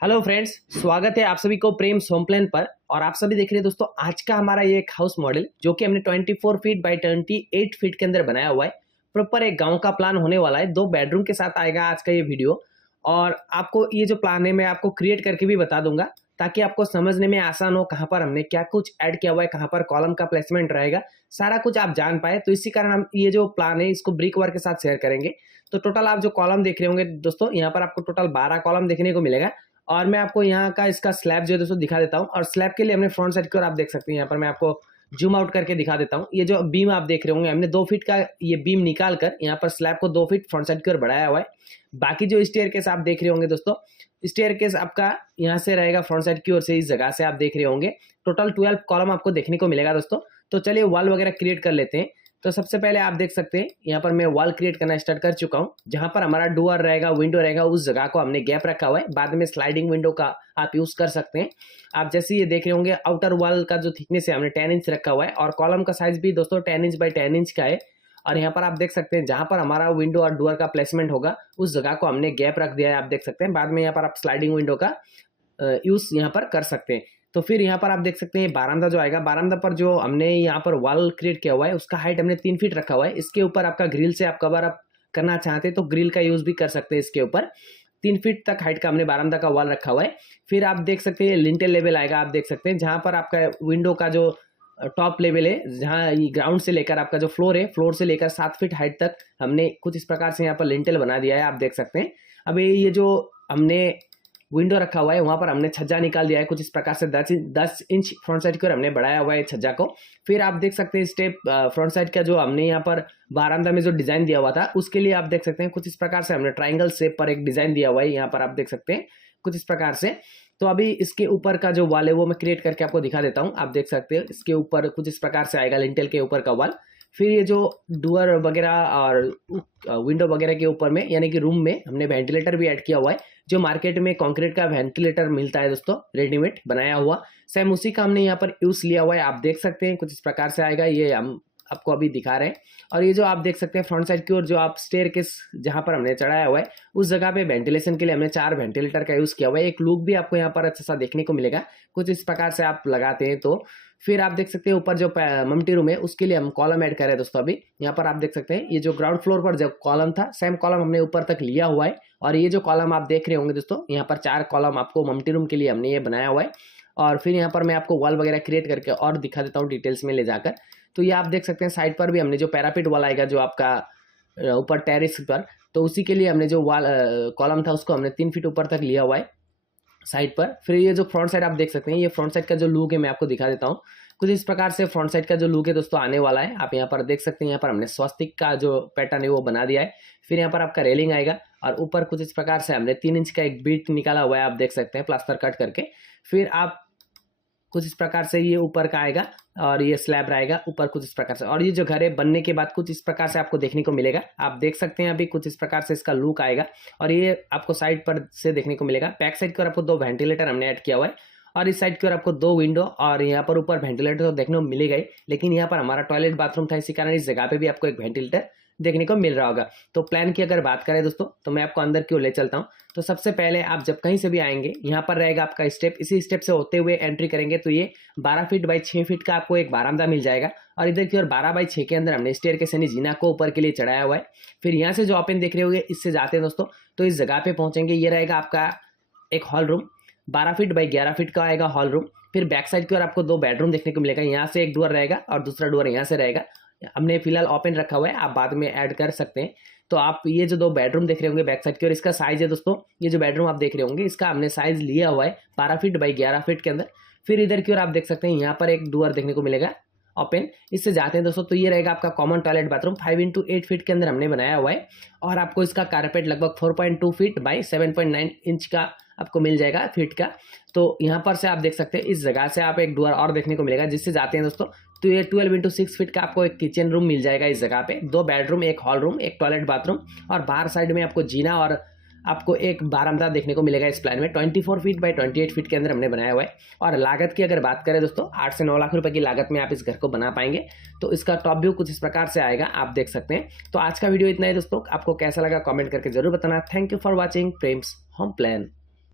Hello friends, स्वागत है आप सभी को प्रेम होम प्लान पर। और आप सभी देख रहे हैं दोस्तों, आज का हमारा ये एक हाउस मॉडल जो कि हमने 24 फीट बाय 28 फीट के अंदर बनाया हुआ है। प्रॉपर एक गांव का प्लान होने वाला है, 2 बेडरूम के साथ आएगा आज का ये वीडियो। और आपको ये जो प्लान है मैं आपको क्रिएट करके भी बता दूंगा ताकि आपको समझने में आसान हो, कहाँ पर हमने क्या कुछ ऐड किया हुआ है, कहाँ पर कॉलम का प्लेसमेंट रहेगा, सारा कुछ आप जान पाए। तो इसी कारण हम ये जो प्लान है इसको ब्रिक वर्क के साथ शेयर करेंगे। तो टोटल आप जो कॉलम देख रहे होंगे दोस्तों, यहाँ पर आपको टोटल 12 कॉलम देखने को मिलेगा। और मैं आपको यहाँ का इसका स्लैब जो है दोस्तों दिखा देता हूँ। और स्लैब के लिए हमने फ्रंट साइड की ओर आप देख सकते हैं, यहाँ पर मैं आपको जूम आउट करके दिखा देता हूँ। ये जो बीम आप देख रहे होंगे, हमने 2 फीट का ये बीम निकाल कर यहाँ पर स्लैब को 2 फीट फ्रंट साइड की ओर बढ़ाया हुआ है। बाकी जो स्टेयरकेस आप देख रहे होंगे दोस्तों, स्टेयरकेस आपका यहाँ से रहेगा फ्रंट साइड की ओर से, इस जगह से आप देख रहे होंगे। टोटल 12 कॉलम आपको देखने को मिलेगा दोस्तों। तो चलिए वॉल वगैरह क्रिएट कर लेते हैं। तो सबसे पहले आप देख सकते हैं यहाँ पर मैं वॉल क्रिएट करना स्टार्ट कर चुका हूँ। जहां पर हमारा डोर रहेगा, विंडो रहेगा, उस जगह को हमने गैप रखा हुआ है। बाद में स्लाइडिंग विंडो का आप यूज कर सकते हैं। आप जैसे ये देख रहे होंगे, आउटर वॉल का जो थिकनेस है हमने 10 इंच रखा हुआ है। और कॉलम का साइज भी दोस्तों 10 इंच बाई 10 इंच का है। और यहाँ पर आप देख सकते हैं जहां पर हमारा विंडो और डोर का प्लेसमेंट होगा उस जगह को हमने गैप रख दिया है, आप देख सकते हैं। बाद में यहाँ पर आप स्लाइडिंग विंडो का यूज यहाँ पर कर सकते हैं। तो फिर यहाँ पर आप देख सकते हैं बारामदा जो आएगा, बारामदा पर जो हमने यहाँ पर वॉल क्रिएट किया हुआ है उसका हाइट हमने 3 फीट रखा हुआ है। इसके ऊपर आपका ग्रिल से आप कवर अप करना चाहते हैं तो ग्रिल का यूज भी कर सकते हैं। इसके ऊपर 3 फीट तक हाइट का हमने बारामदा का वॉल रखा हुआ है। फिर आप देख सकते हैं लिंटेल लेवल आएगा, आप देख सकते हैं जहां पर आपका विंडो का जो टॉप लेवल है, जहाँ ग्राउंड से लेकर आपका जो फ्लोर है, फ्लोर से लेकर 7 फीट हाइट तक हमने कुछ इस प्रकार से यहाँ पर लिंटेल बना दिया है, आप देख सकते हैं। अब ये जो हमने विंडो रखा हुआ है वहां पर हमने छज्जा निकाल दिया है कुछ इस प्रकार से 10 इंच फ्रंट साइड की ओर हमने बढ़ाया हुआ है छज्जा को। फिर आप देख सकते हैं स्टेप फ्रंट साइड का जो हमने यहाँ पर बारामदा में जो डिजाइन दिया हुआ था उसके लिए आप देख सकते हैं कुछ इस प्रकार से हमने ट्राइंगल शेप पर एक डिजाइन दिया हुआ है, यहाँ पर आप देख सकते हैं कुछ इस प्रकार से। तो अभी इसके ऊपर का जो वॉल है वो मैं क्रिएट करके आपको दिखा देता हूँ। आप देख सकते हैं इसके ऊपर कुछ इस प्रकार से आएगा लिंटेल के ऊपर का वॉल। फिर ये जो डोर वगैरह और विंडो वगैरह के ऊपर में यानी कि रूम में हमने वेंटिलेटर भी ऐड किया हुआ है, जो मार्केट में कंक्रीट का वेंटिलेटर मिलता है दोस्तों, रेडीमेड बनाया हुआ, सेम उसी का हमने यहाँ पर यूज लिया हुआ है। आप देख सकते हैं कुछ इस प्रकार से आएगा, ये हम आपको अभी दिखा रहे हैं। और ये जो आप देख सकते हैं फ्रंट साइड की ओर जो आप स्टेयरकेस जहां पर हमने चढ़ाया हुआ है उस जगह पे वेंटिलेशन के लिए हमने 4 वेंटिलेटर का यूज किया हुआ है। एक लूक भी आपको यहाँ पर अच्छा सा देखने को मिलेगा, कुछ इस प्रकार से आप लगाते हैं तो। फिर आप देख सकते हैं ऊपर जो मम्टी रूम है उसके लिए हम कॉलम ऐड कर रहे हैं दोस्तों। अभी यहाँ पर आप देख सकते हैं ये जो ग्राउंड फ्लोर पर जो कॉलम था सेम कॉलम हमने ऊपर तक लिया हुआ है। और ये जो कॉलम आप देख रहे होंगे दोस्तों, यहाँ पर 4 कॉलम आपको मम्टी रूम के लिए हमने ये बनाया हुआ है। और फिर यहाँ पर मैं आपको वॉल वगैरह क्रिएट करके और दिखा देता हूँ डिटेल्स में ले जाकर। तो ये आप देख सकते हैं साइड पर भी हमने जो पैरापिट वॉल आएगा जो आपका ऊपर टेरिस पर, तो उसी के लिए हमने जो वॉल कॉलम था उसको हमने 3 फीट ऊपर तक लिया हुआ है साइड पर। फिर ये जो फ्रंट साइड आप देख सकते हैं, ये फ्रंट साइड का जो लुक है मैं आपको दिखा देता हूँ। कुछ इस प्रकार से फ्रंट साइड का जो लुक है दोस्तों आने वाला है। आप यहाँ पर देख सकते हैं, यहाँ पर हमने स्वस्तिक का जो पैटर्न है वो बना दिया है। फिर यहाँ पर आपका रेलिंग आएगा और ऊपर कुछ इस प्रकार से हमने 3 इंच का एक बीट निकाला हुआ है, आप देख सकते हैं प्लास्टर कट करके। फिर आप कुछ इस प्रकार से ये ऊपर का आएगा और ये स्लैब रहेगा ऊपर कुछ इस प्रकार से। और ये जो घर है बनने के बाद कुछ इस प्रकार से आपको देखने को मिलेगा, आप देख सकते हैं अभी कुछ इस प्रकार से इसका लुक आएगा। और ये आपको साइड पर से देखने को मिलेगा। बैक साइड की ओर आपको 2 वेंटिलेटर हमने ऐड किया हुआ है और इस साइड की ओर आपको 2 विंडो और यहाँ पर ऊपर वेंटिलेटर तो देखने को मिलेगा ही, लेकिन यहाँ पर हमारा टॉयलेट बाथरूम था, इसी कारण इस जगह पे भी आपको एक वेंटिलेटर देखने को मिल रहा होगा। तो प्लान की अगर बात करें दोस्तों तो मैं आपको अंदर की ओर ले चलता हूँ। तो सबसे पहले आप जब कहीं से भी आएंगे यहाँ पर रहेगा आपका स्टेप, इसी स्टेप से होते हुए एंट्री करेंगे तो ये 12 फीट बाई 6 फीट का आपको एक बारामदा मिल जाएगा। और इधर की ओर 12 बाई 6 के अंदर हमने स्टेयरकेस यानी जीना को ऊपर के लिए चढ़ाया हुआ है। फिर यहाँ से जो ओपन देख रहे होंगे इससे जाते हैं दोस्तों तो इस जगह पे पहुंचेंगे, ये रहेगा आपका एक hall room, 12 feet by 11 feet का आएगा हॉल रूम। फिर बैक साइड की ओर आपको 2 बेडरूम देखने को मिलेगा, यहाँ से एक डोर रहेगा और दूसरा डोर यहाँ से रहेगा। हमने फिलहाल ओपन रखा हुआ है, आप बाद में ऐड कर सकते हैं। तो आप ये जो 2 बेडरूम देख रहे होंगे बैक साइड की ओर, इसका साइज है दोस्तों, ये जो बेडरूम आप देख रहे होंगे इसका हमने साइज लिया हुआ है 12 फीट बाई 11 फीट के अंदर। फिर इधर की ओर आप देख सकते हैं यहाँ पर एक डोर देखने को मिलेगा ओपन, इससे जाते हैं दोस्तों तो ये रहेगा आपका common toilet bathroom, 5x8 feet के अंदर हमने बनाया हुआ है। और आपको इसका कारपेट लगभग 4.2 फीट बाई 7.9 इंच का आपको मिल जाएगा फीट का। तो यहाँ पर से आप देख सकते हैं इस जगह से आप एक डोर और देखने को मिलेगा, जिससे जाते हैं दोस्तों तो ये 12x6 फीट का आपको एक किचन रूम मिल जाएगा इस जगह पे, 2 बेडरूम, एक हॉल रूम, एक टॉयलेट बाथरूम और बाहर साइड में आपको जीना और आपको एक बारामदा देखने को मिलेगा इस प्लान में। 24 फीट बाई 28 फीट के अंदर हमने बनाया हुआ है। और लागत की अगर बात करें दोस्तों 8 से 9 लाख रुपए की लागत में आप इस घर को बना पाएंगे। तो इसका टॉप व्यू कुछ इस प्रकार से आएगा, आप देख सकते हैं। तो आज का वीडियो इतना है दोस्तों, आपको कैसा लगा कमेंट करके जरूर बताना। Thank you for watching Prem's home plan.